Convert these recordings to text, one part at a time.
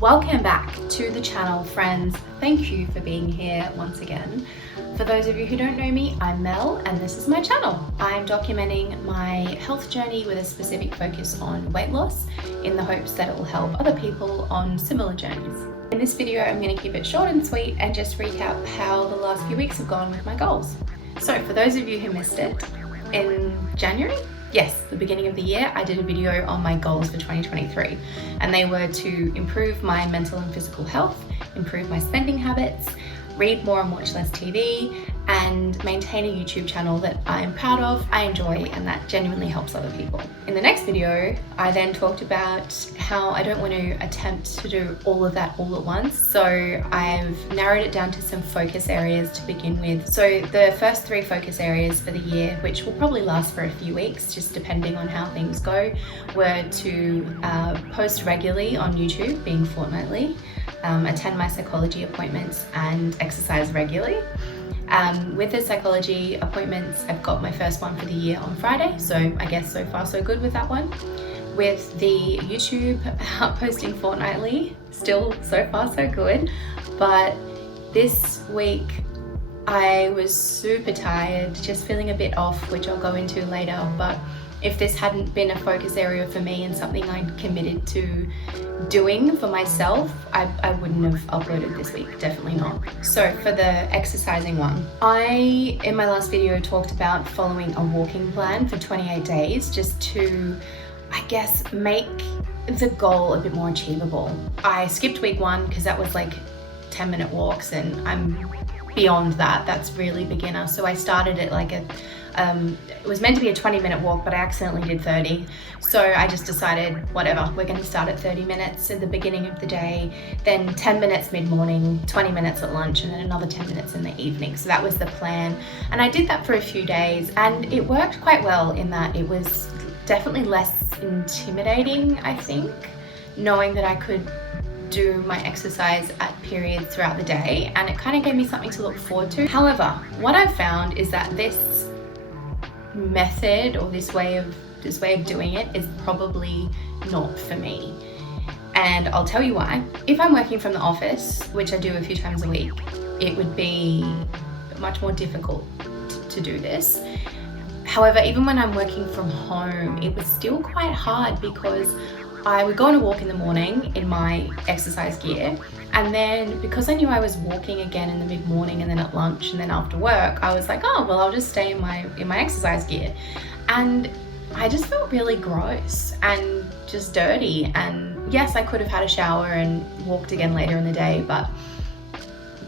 Welcome back to the channel, friends. Thank you for being here once again. For those of you who don't know me, I'm Mel and this is my channel. I'm documenting my health journey with a specific focus on weight loss in the hopes that it will help other people on similar journeys. In this video, I'm going to keep it short and sweet and just recap how the last few weeks have gone with my goals. So for those of you who missed it, in January, yes, the beginning of the year, I did a video on my goals for 2023, and they were to improve my mental and physical health, improve my spending habits, read more and watch less TV, and maintain a YouTube channel that I am proud of, I enjoy, and that genuinely helps other people. In the next video, I then talked about how I don't want to attempt to do all of that all at once. So I've narrowed it down to some focus areas to begin with. So the first 3 focus areas for the year, which will probably last for a few weeks, just depending on how things go, were to post regularly on YouTube, being fortnightly, attend my psychology appointments, and exercise regularly. With the psychology appointments, I've got my first one for the year on Friday, so I guess so far so good with that one. With the YouTube posting fortnightly, still so far so good, but this week I was super tired, just feeling a bit off, which I'll go into later. But if this hadn't been a focus area for me and something I'd committed to doing for myself, I wouldn't have uploaded this week, definitely not. So for the exercising one, I, in my last video, talked about following a walking plan for 28 days just to, I guess, make the goal a bit more achievable. I skipped week 1 because that was like 10-minute walks, and I'm beyond that. That's really beginner. So I started it like it was meant to be a 20-minute walk, but I accidentally did 30. So I just decided, whatever, we're going to start at 30 minutes at the beginning of the day, then 10 minutes mid-morning, 20 minutes at lunch, and then another 10 minutes in the evening. So that was the plan. And I did that for a few days, and it worked quite well in that it was definitely less intimidating, I think, knowing that I could do my exercise at periods throughout the day, and it kind of gave me something to look forward to. However, what I've found is that this method or this way of doing it is probably not for me, and I'll tell you why. If I'm working from the office, which I do a few times a week, it would be much more difficult to do this. However, even when I'm working from home, it was still quite hard because I would go on a walk in the morning in my exercise gear, and then because I knew I was walking again in the mid-morning and then at lunch and then after work, I was like, oh, well, I'll just stay in my exercise gear. And I just felt really gross and just dirty. And yes, I could have had a shower and walked again later in the day, but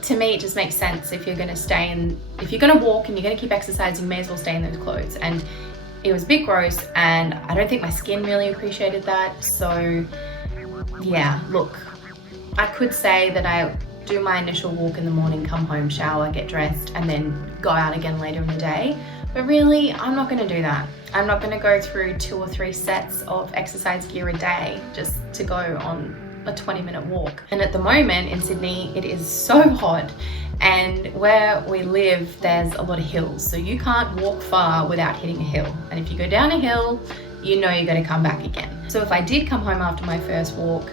to me, it just makes sense. If you're going to walk and you're going to keep exercising, you may as well stay in those clothes. And it was a bit gross, and I don't think my skin really appreciated that. So yeah, look, I could say that I do my initial walk in the morning, come home, shower, get dressed, and then go out again later in the day. But really, I'm not going to do that. I'm not going to go through 2 or 3 sets of exercise gear a day just to go on a 20-minute walk. And at the moment in Sydney, it is so hot, and where we live, there's a lot of hills. So you can't walk far without hitting a hill. And if you go down a hill, you know you're going to come back again. So if I did come home after my first walk,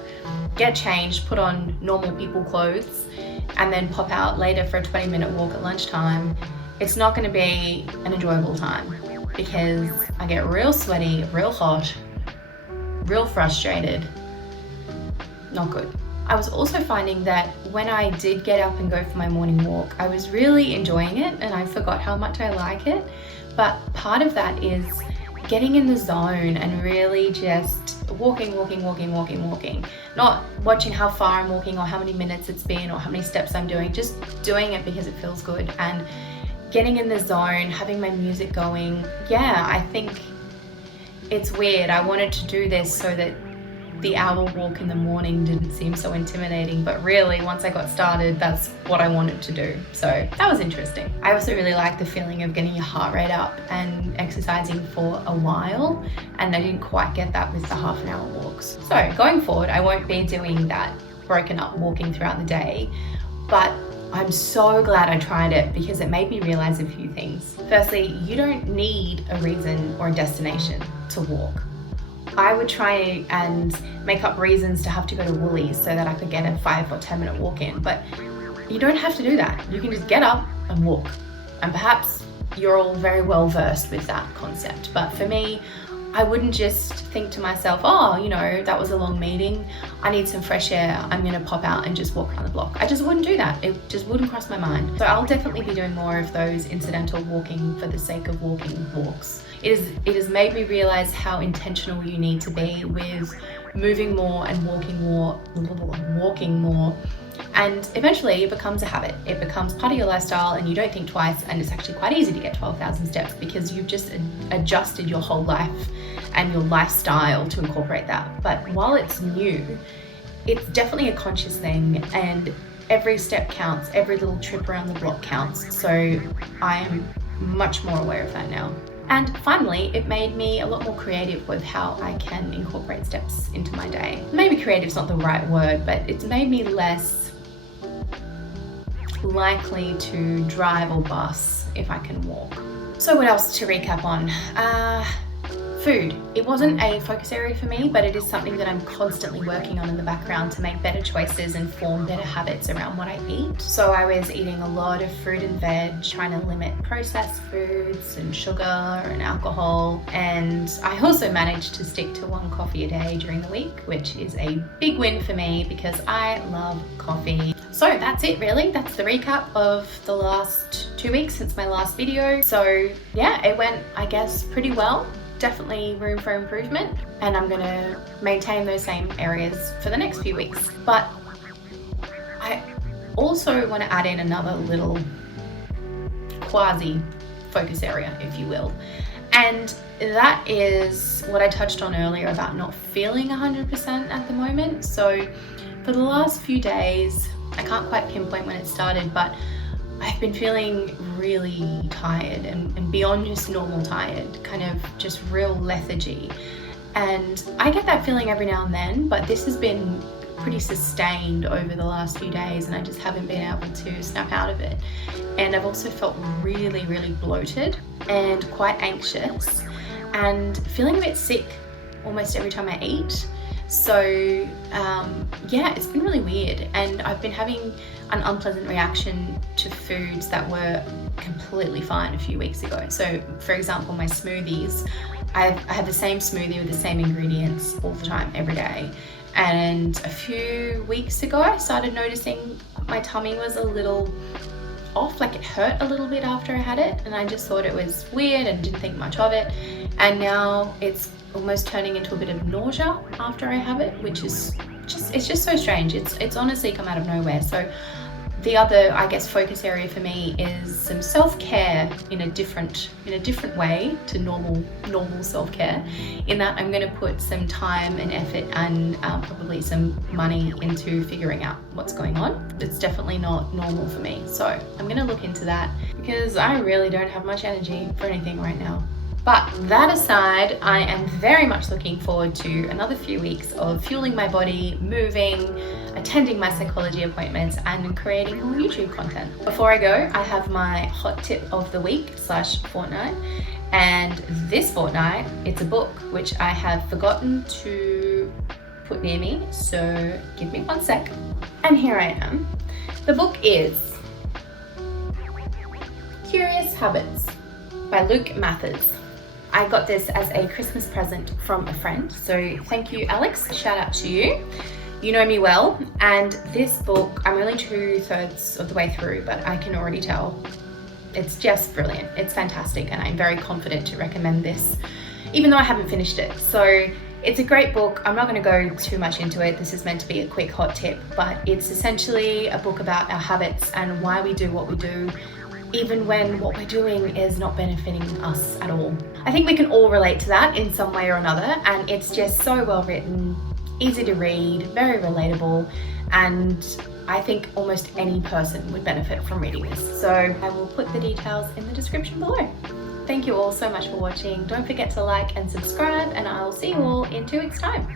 get changed, put on normal people clothes, and then pop out later for a 20-minute walk at lunchtime, it's not going to be an enjoyable time because I get real sweaty, real hot, real frustrated. Not good. I was also finding that when I did get up and go for my morning walk, I was really enjoying it and I forgot how much I like it. But part of that is getting in the zone and really just walking. Not watching how far I'm walking or how many minutes it's been or how many steps I'm doing, just doing it because it feels good and getting in the zone, having my music going. Yeah, I think it's weird. I wanted to do this so that the hour walk in the morning didn't seem so intimidating, but really once I got started, that's what I wanted to do. So that was interesting. I also really like the feeling of getting your heart rate up and exercising for a while, and I didn't quite get that with the half-an-hour walks. So going forward, I won't be doing that broken up walking throughout the day, but I'm so glad I tried it because it made me realize a few things. Firstly, you don't need a reason or a destination to walk. I would try and make up reasons to have to go to Woolies so that I could get a 5 or 10 minute walk in. But you don't have to do that. You can just get up and walk. And perhaps you're all very well versed with that concept. But for me, I wouldn't just think to myself, oh, you know, that was a long meeting. I need some fresh air. I'm going to pop out and just walk around the block. I just wouldn't do that. It just wouldn't cross my mind. So I'll definitely be doing more of those incidental walking for the sake of walking walks. It has made me realize how intentional you need to be with moving more and walking more. And eventually it becomes a habit. It becomes part of your lifestyle and you don't think twice, and it's actually quite easy to get 12,000 steps because you've just adjusted your whole life and your lifestyle to incorporate that. But while it's new, it's definitely a conscious thing, and every step counts, every little trip around the block counts. So I am much more aware of that now. And finally, it made me a lot more creative with how I can incorporate steps into my day. Maybe creative's not the right word, but it's made me less likely to drive or bus if I can walk. So what else to recap on? Food. It wasn't a focus area for me, but it is something that I'm constantly working on in the background to make better choices and form better habits around what I eat. So I was eating a lot of fruit and veg, trying to limit processed foods and sugar and alcohol. And I also managed to stick to 1 coffee a day during the week, which is a big win for me because I love coffee. So that's it really. That's the recap of the last 2 weeks since my last video. So yeah, it went, I guess, pretty well. Definitely room for improvement, and I'm gonna maintain those same areas for the next few weeks. But I also want to add in another little quasi focus area, if you will, and that is what I touched on earlier about not feeling 100% at the moment. So for the last few days, I can't quite pinpoint when it started, but I've been feeling really tired and beyond just normal tired, kind of just real lethargy. And I get that feeling every now and then, but this has been pretty sustained over the last few days and I just haven't been able to snap out of it. And I've also felt really, really bloated and quite anxious and feeling a bit sick almost every time I eat. So yeah, it's been really weird, and I've been having an unpleasant reaction to foods that were completely fine a few weeks ago. So for example, my smoothies, I have the same smoothie with the same ingredients all the time, every day. And a few weeks ago, I started noticing my tummy was a little off, like it hurt a little bit after I had it, and I just thought it was weird and didn't think much of it. And now it's almost turning into a bit of nausea after I have it, which is it's just so strange. It's honestly come out of nowhere. So the other, I guess, focus area for me is some self-care in a different way to normal self-care, in that I'm going to put some time and effort and probably some money into figuring out what's going on. It's definitely not normal for me. So I'm going to look into that because I really don't have much energy for anything right now. But that aside, I am very much looking forward to another few weeks of fueling my body, moving, attending my psychology appointments, and creating more YouTube content. Before I go, I have my hot tip of the week / fortnight. And this fortnight, it's a book which I have forgotten to put near me. So give me 1 sec. And here I am. The book is Curious Habits by Luke Mathers. I got this as a Christmas present from a friend, so thank you, Alex. Shout out to you. You know me well, and this book, I'm only 2/3 of the way through, but I can already tell it's just brilliant. It's fantastic, and I'm very confident to recommend this, even though I haven't finished it. So it's a great book. I'm not going to go too much into it. This is meant to be a quick hot tip, but it's essentially a book about our habits and why we do what we do, even when what we're doing is not benefiting us at all. I think we can all relate to that in some way or another, and it's just so well written, easy to read, very relatable, and I think almost any person would benefit from reading this. So I will put the details in the description below. Thank you all so much for watching. Don't forget to like and subscribe, and I'll see you all in 2 weeks' time.